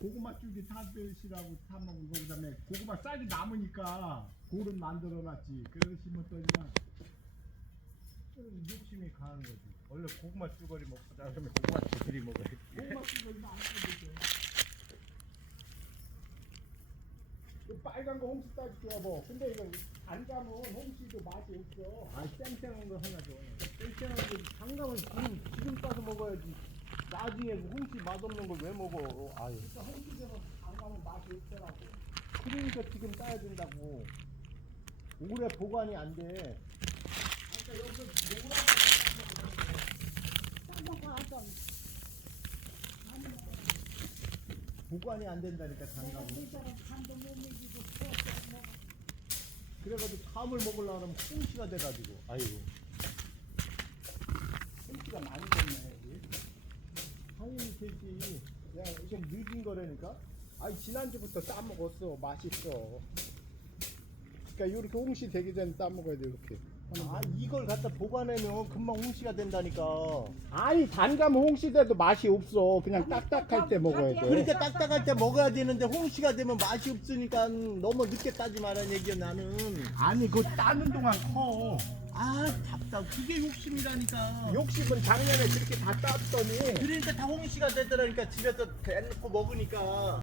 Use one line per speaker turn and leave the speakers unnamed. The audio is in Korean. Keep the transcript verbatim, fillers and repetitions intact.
고구마 줄기 다 드시라고 사 먹은 거 그다음에 고구마 쌀이 남으니까 고름 만들어놨지. 그래서 심었더니만 욕심이 강한 거지.
원래 고구마 쭈거리 먹보다 그러면 고구마 쭈거리 먹어야지.
고구마 줄기 안 써도 그 빨간 거 홍시 따줄게 여보. 근데 이거 단감은 홍시도 맛이 없어.
아, 쌩쌩한 거 하나 줘. 쌩쌩한 거 장갑은 지금 지금 따서 먹어야지. 나중에 그 홍시 맛없는 걸 왜 먹어? 아유.
그러니까 홍시도 단감은 맛이 없더라고.
그러니까 지금 따야 된다고. 오래 보관이 안 돼.
그러니까 여기서 노랗게
보관이 안 된다니까 장갑은. 그래가지고 감을 먹으려고 하면 홍시가 돼가지고. 아이고.
홍시가 많이 됐네 여기.
당연히 되지. 야, 이게 늦은 거라니까?
아니 지난주부터 따 먹었어. 맛있어. 그러니까 이렇게 홍시 되기 전에 따 먹어야 돼 이렇게.
아, 이걸 갖다 보관하면 금방 홍시가 된다니까.
아니 단감 홍시 돼도 맛이 없어. 그냥 딱딱할 때 먹어야 돼.
그러니까 딱딱할 때 먹어야 되는데 홍시가 되면 맛이 없으니까 너무 늦게 따지 말라는 얘기야 나는.
아니 그거 따는 동안 커.
아, 답답. 그게 욕심이라니까.
욕심은 작년에 그렇게 다 땄더니
그러니까 다 홍시가 되더라니까 집에서 대놓고 먹으니까.